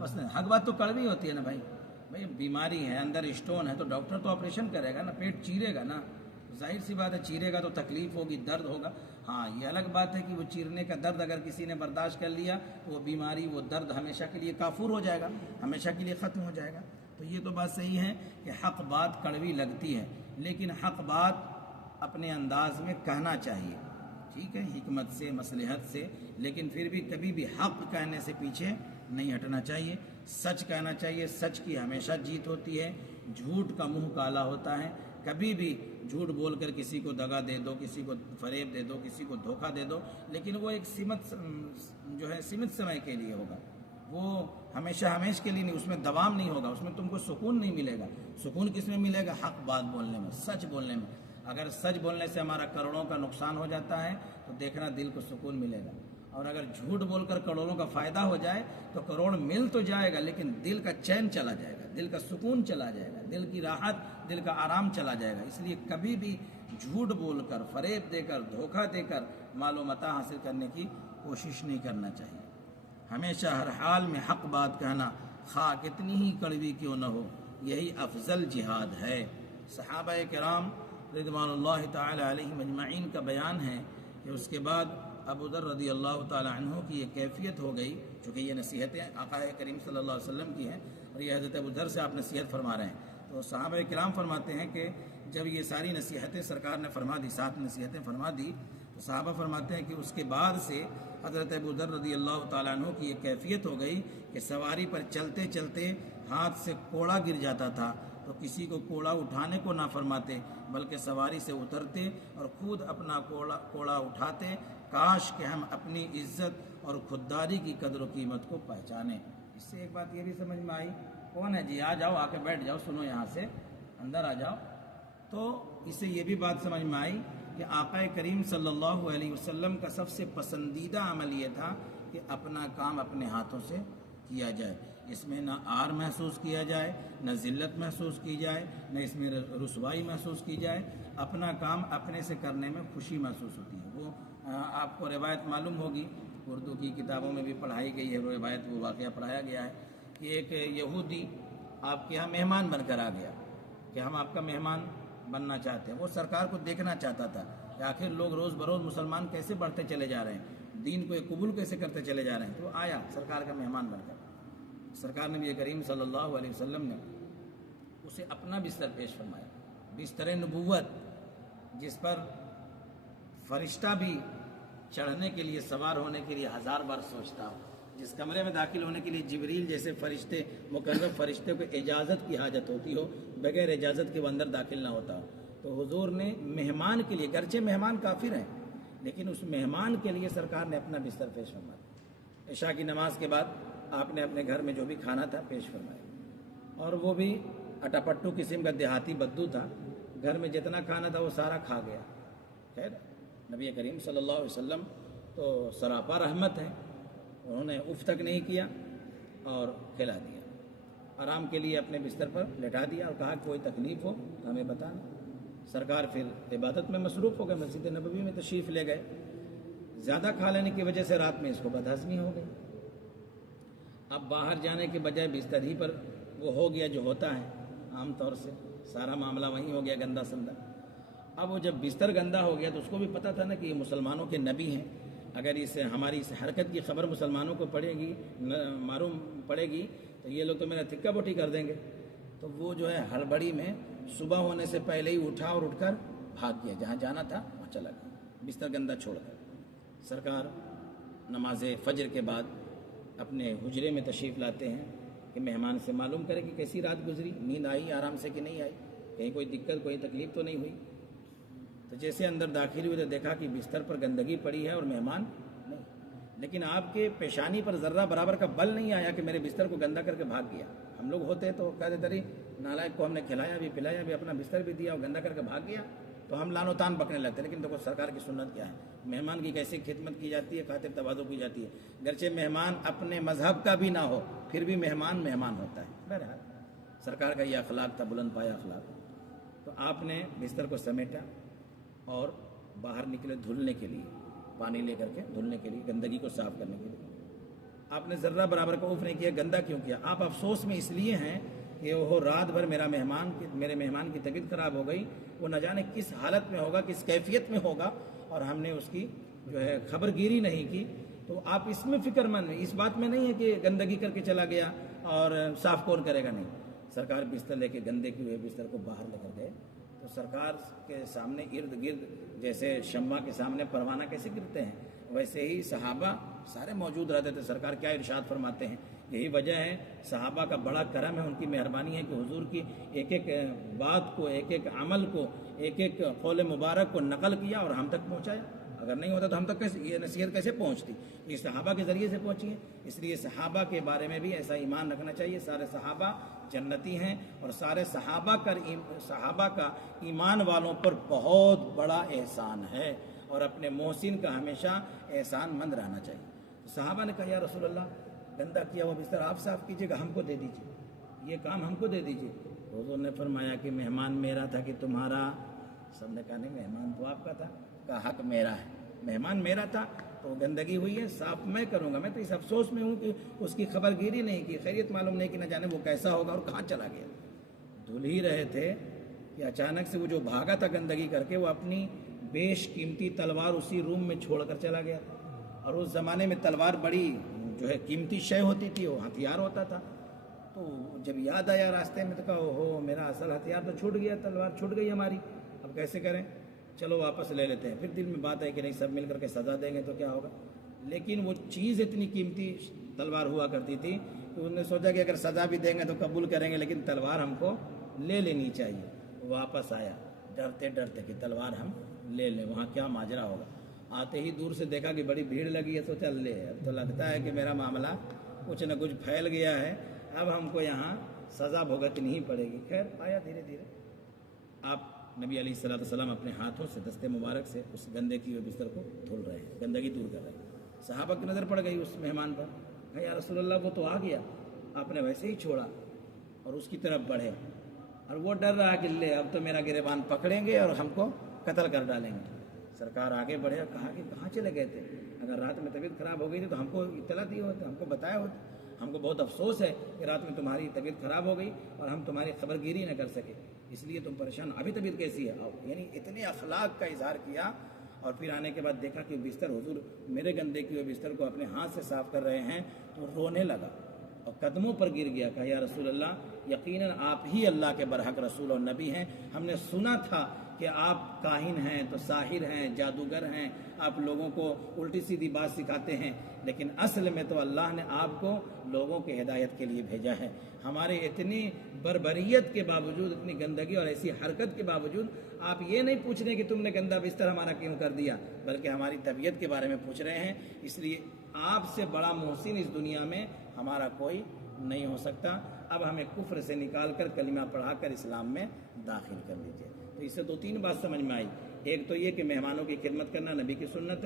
पसंद। हक बात तो कड़वी होती है ना भाई, भाई बीमारी है, अंदर स्टोन है, तो डॉक्टर तो ऑपरेशन करेगा ना, पेट चीरेगा ना, जाहिर सी बात है चीरेगा तो तकलीफ होगी, दर्द होगा। हाँ, ये अलग बात है कि वो चीरने का दर्द अगर किसी ने बर्दाश्त कर लिया तो वो बीमारी, वो दर्द हमेशा के लिए काफूर हो जाएगा, हमेशा के लिए ख़त्म हो जाएगा। तो ये तो बात सही है कि हक बात कड़वी लगती है, लेकिन हक बात अपने अंदाज में कहना चाहिए, ठीक है, हिकमत से, मसलहत से, लेकिन फिर भी कभी भी हक कहने से पीछे नहीं हटना चाहिए। सच कहना चाहिए, सच की हमेशा जीत होती है, झूठ का मुंह काला होता है। कभी भी झूठ बोलकर किसी को दगा दे दो, किसी को फरेब दे दो, किसी को धोखा दे दो, लेकिन वो एक सीमित समय के लिए होगा, वो हमेशा के लिए नहीं, उसमें दवाम नहीं होगा, उसमें तुमको सुकून नहीं मिलेगा। सुकून किस में मिलेगा? हक बात बोलने में, सच बोलने में। अगर सच बोलने से हमारा करोड़ों का नुकसान हो जाता है तो देखना दिल को सुकून मिलेगा, और अगर झूठ बोलकर करोड़ों का फ़ायदा हो जाए तो करोड़ मिल तो जाएगा, लेकिन दिल का चैन चला जाएगा, दिल का सुकून चला जाएगा, दिल की राहत, दिल का आराम चला जाएगा। इसलिए कभी भी झूठ बोलकर, फरेब देकर, धोखा देकर मालूमता हासिल करने की कोशिश नहीं करना चाहिए। हमेशा हर हाल में हक बात कहना, खा कितनी ही कड़वी क्यों न हो, यही अफजल जिहाद है। सहाबा किराम रिज़वानुल्लाहि ताला अलैहिम अजमईन का बयान है कि उसके बाद अबू दर रज़ी अल्लाह ताला अन्हु की ये कैफियत हो गई, चूँकि ये नसीहतें आका करीम सल्लल्लाहु अलैहि वसल्लम की हैं और ये हज़रत अबू दर से आप नसीहत फरमा रहे हैं। तो सहाबा किराम फरमाते हैं कि जब ये सारी नसीहतें सरकार ने फरमा दी, 7 नसीहतें फरमा दी, तो सहाबा फरमाते हैं कि उसके बाद से हज़रत अबू दर रज़ी अल्लाह ताला अन्हु की ये कैफियत हो गई कि सवारी पर चलते चलते हाथ से कोड़ा गिर जाता था तो किसी को कोड़ा उठाने को ना फरमाते, बल्कि सवारी से उतरते और खुद अपना कोड़ा उठाते। काश कि हम अपनी इज्जत और खुददारी की कदर व कीमत को पहचाने। इससे एक बात ये भी समझ में आई, कौन है जी, आ जाओ, आके बैठ जाओ, सुनो, यहाँ से अंदर आ जाओ। तो इससे ये भी बात समझ में आई कि आका करीम सल्लल्लाहु अलैहि वसल्लम का सबसे पसंदीदा अमल ये था कि अपना काम अपने हाथों से किया जाए, इसमें ना आर महसूस किया जाए, न ज़िल्लत महसूस की जाए, न इसमें रुसवाई महसूस की जाए। अपना काम अपने से करने में खुशी महसूस होती है। वो आपको रिवायत मालूम होगी, उर्दू की किताबों में भी पढ़ाई गई है वो रिवायत, वो वाक़या पढ़ाया गया है कि एक यहूदी आपके यहाँ मेहमान बनकर आ गया कि हम आपका मेहमान बनना चाहते हैं। वो सरकार को देखना चाहता था कि आखिर लोग रोज़ बरोज़ मुसलमान कैसे बढ़ते चले जा रहे हैं, दीन को कबूल कैसे करते चले जा रहे हैं। तो आया सरकार का मेहमान बनकर, सरकार नबी करीम सल्लल्लाहु अलैहि वसल्लम ने उसे अपना बिस्तर पेश फरमाया, बिस्तर नबूवत, जिस पर फरिश्ता भी चढ़ने के लिए, सवार होने के लिए 1000 बार सोचता हो, जिस कमरे में दाखिल होने के लिए जिबरील जैसे फरिश्ते, मुकर्रब फरिश्ते को इजाज़त की हाजत होती हो, बगैर इजाज़त के वो अंदर दाखिल ना होता हो। तो हुजूर ने मेहमान के लिए, गरचे मेहमान काफिर हैं, लेकिन उस मेहमान के लिए सरकार ने अपना बिस्तर पेश फरमाया। इशा की नमाज के बाद आपने अपने घर में जो भी खाना था पेश फरमाया, और वो भी अटापट्टू किस्म का देहाती बद्दू था, घर में जितना खाना था वो सारा खा गया। खैर, नबी करीम सल्लल्लाहु अलैहि वसल्लम तो सरापा रहमत है, उन्होंने उफ तक नहीं किया और खिला दिया, आराम के लिए अपने बिस्तर पर लेटा दिया और कहा कोई तकलीफ़ हो तो हमें बताना। सरकार फिर इबादत में मसरूफ़ हो गए, मस्जिद नबवी में तशरीफ़ ले गए। ज़्यादा खा लेने की वजह से रात में इसको बदहज़मी हो गई। अब बाहर जाने के बजाय बिस्तर ही पर वो हो गया जो होता है आम तौर से, सारा मामला वहीं हो गया गंदा संदा। अब वो जब बिस्तर गंदा हो गया तो उसको भी पता था ना कि ये मुसलमानों के नबी हैं, अगर इसे हमारी इस हरकत की खबर मुसलमानों को पड़ेगी, मालूम पड़ेगी, तो ये लोग तो मेरा थिक्का बोटी कर देंगे। तो वो जो है हड़बड़ी में सुबह होने से पहले ही उठा और उठकर भाग गया, जहाँ जाना था वहाँ चला गया, बिस्तर गंदा छोड़कर। सरकार नमाज फजर के बाद अपने हुजरे में तशरीफ़ लाते हैं कि मेहमान से मालूम करें कि कैसी रात गुजरी, नींद आई आराम से कि नहीं आई, कहीं कोई दिक्कत, कोई तकलीफ़ तो नहीं हुई। तो जैसे अंदर दाखिल हुए तो देखा कि बिस्तर पर गंदगी पड़ी है और मेहमान नहीं, लेकिन आपके पेशानी पर ज़र्रा बराबर का बल नहीं आया कि मेरे बिस्तर को गंदा करके भाग गया। हम लोग होते तो कह देते रही नालायक को हमने खिलाया भी, पिलाया भी, अपना बिस्तर भी दिया और गंदा करके भाग गया, तो हम लानो तान बकने लगते। लेकिन देखो सरकार की सुन्नत क्या है, मेहमान की कैसी खिदमत की जाती है, खातिर तवाज़ो की जाती है। गरचे मेहमान अपने मजहब का भी ना हो फिर भी मेहमान मेहमान होता है। बहरहाल सरकार का ये अखलाक था, बुलंद पाया अखलाक। तो आपने बिस्तर को समेटा और बाहर निकले धुलने के लिए, पानी लेकर के धुलने के लिए, गंदगी को साफ करने के लिए। آپ نے ذرہ برابر کا اوف نہیں کیا، گندا کیوں کیا؟ آپ افسوس میں اس لیے ہیں کہ وہ رات بھر میرے مہمان کی طبیعت خراب ہو گئی، وہ نہ جانے کس حالت میں ہوگا، کس کیفیت میں ہوگا، اور ہم نے اس کی جو ہے خبر گیری نہیں کی۔ تو آپ اس میں فکر مند ہیں، اس بات میں نہیں ہے کہ گندگی کر کے چلا گیا اور صاف کون کرے گا، نہیں۔ سرکار بستر لے کے گندے کیے ہوئے بستر کو باہر لے کر گئے، تو سرکار کے سامنے ارد گرد جیسے شمع کے سامنے پروانہ کیسے گرتے ہیں، ویسے ہی صحابہ سارے موجود رہتے تھے۔ سرکار کیا ارشاد فرماتے ہیں، یہی وجہ ہے صحابہ کا بڑا کرم ہے، ان کی مہربانی ہے کہ حضور کی ایک ایک بات کو، ایک ایک عمل کو، ایک ایک قول مبارک کو نقل کیا اور ہم تک پہنچایا۔ اگر نہیں ہوتا تو ہم تک کیسے یہ نصیحت کیسے پہنچتی؟ یہ صحابہ کے ذریعے سے پہنچی ہے۔ اس لیے صحابہ کے بارے میں بھی ایسا ایمان رکھنا چاہیے، سارے صحابہ جنتی ہیں، اور سارے صحابہ کا ایمان والوں پر بہت بڑا احسان ہے، اور اپنے محسن کا ہمیشہ احسان مند رہنا چاہیے۔ صحابہ نے کہا یا رسول اللہ، گندا کیا ہوا بستر آپ صاف کیجیے گا، ہم کو دے دیجیے، یہ کام ہم کو دے دیجیے۔ حضور نے فرمایا کہ مہمان میرا تھا کہ تمہارا؟ سب نے کہا نہیں، مہمان تو آپ کا تھا۔ کہا حق میرا ہے، مہمان میرا تھا تو گندگی ہوئی ہے، صاف میں کروں گا۔ میں تو اس افسوس میں ہوں کہ اس کی خبر گیری نہیں کی، خیریت معلوم نہیں کہ نہ جانے وہ کیسا ہوگا اور کہاں چلا گیا۔ دھل ہی رہے تھے کہ اچانک سے وہ جو بھاگا تھا گندگی کر کے، وہ اپنی بیش قیمتی تلوار اسی روم میں چھوڑ کر چلا گیا۔ اور اس زمانے میں تلوار بڑی جو ہے قیمتی شے ہوتی تھی، وہ ہتھیار ہوتا تھا۔ تو جب یاد آیا راستے میں تو کہا اوہو، میرا اصل ہتھیار تو چھوٹ گیا، تلوار چھوٹ گئی ہماری، اب کیسے کریں؟ چلو واپس لے لیتے ہیں۔ پھر دل میں بات ہے کہ نہیں، سب مل کر کے سزا دیں گے تو کیا ہوگا۔ لیکن وہ چیز اتنی قیمتی تلوار ہوا کرتی تھی کہ انہوں نے سوچا کہ اگر سزا بھی دیں گے تو قبول کریں گے، لیکن تلوار ہم کو لے لینی چاہیے۔ واپس آیا ڈرتے ڈرتے کہ تلوار ہم لے لیں، وہاں کیا ماجرا ہوگا۔ آتے ہی دور سے دیکھا کہ بڑی بھیڑ لگی ہے، سوچا لے، اب تو لگتا ہے کہ میرا معاملہ کچھ نہ کچھ پھیل گیا ہے، اب ہم کو یہاں سزا بھگتنی ہی پڑے گی۔ خیر آیا دھیرے دھیرے، آپ نبی علیہ الصلوۃ والسلام اپنے ہاتھوں سے دستے مبارک سے اس گندے کی ہوئے بستر کو دھل رہے ہیں، گندگی دور کر رہے ہیں۔ صحابہ کی نظر پڑ گئی اس مہمان پر، کہا یا رسول اللہ وہ تو آ گیا، آپ نے ویسے ہی چھوڑا، اور اس کی طرف بڑھے، اور وہ ڈر رہا کہ لے اب تو میرا گریبان پکڑیں گے اور ہم کو قتل کر ڈالیں گے۔ سرکار آگے بڑھے اور کہا کہ کہاں چلے گئے تھے؟ اگر رات میں طبیعت خراب ہو گئی تھی تو ہم کو اطلاع دی ہوتے، ہم کو بتایا ہوتا۔ ہم کو بہت افسوس ہے کہ رات میں تمہاری طبیعت خراب ہو گئی اور ہم تمہاری خبر گیری نہ کر سکے، اس لیے تم پریشان۔ ابھی طبیعت کیسی ہے؟ یعنی اتنے اخلاق کا اظہار کیا، اور پھر آنے کے بعد دیکھا کہ بستر، حضور میرے گندے کیے ہوئے بستر کو اپنے ہاتھ سے صاف کر رہے ہیں، تو رونے لگا اور قدموں پر گر گیا۔ کہا یا رسول اللہ، یقیناً آپ ہی اللہ کے برحق رسول اور نبی ہیں۔ ہم نے سنا تھا کہ آپ کاہن ہیں تو ساحر ہیں، جادوگر ہیں، آپ لوگوں کو الٹی سیدھی بات سکھاتے ہیں، لیکن اصل میں تو اللہ نے آپ کو لوگوں کے ہدایت کے لیے بھیجا ہے۔ ہمارے اتنی بربریت کے باوجود، اتنی گندگی اور ایسی حرکت کے باوجود آپ یہ نہیں پوچھ رہے کہ تم نے گندا بستر ہمارا کیوں کر دیا، بلکہ ہماری طبیعت کے بارے میں پوچھ رہے ہیں۔ اس لیے آپ سے بڑا محسن اس دنیا میں ہمارا کوئی نہیں ہو سکتا۔ اب ہمیں کفر سے نکال کر کلمہ پڑھا کر اسلام میں داخل کر لیجیے۔ تو اس سے دو تین بات سمجھ میں آئی۔ ایک تو یہ کہ مہمانوں کی خدمت کرنا نبی کی سنت ہے۔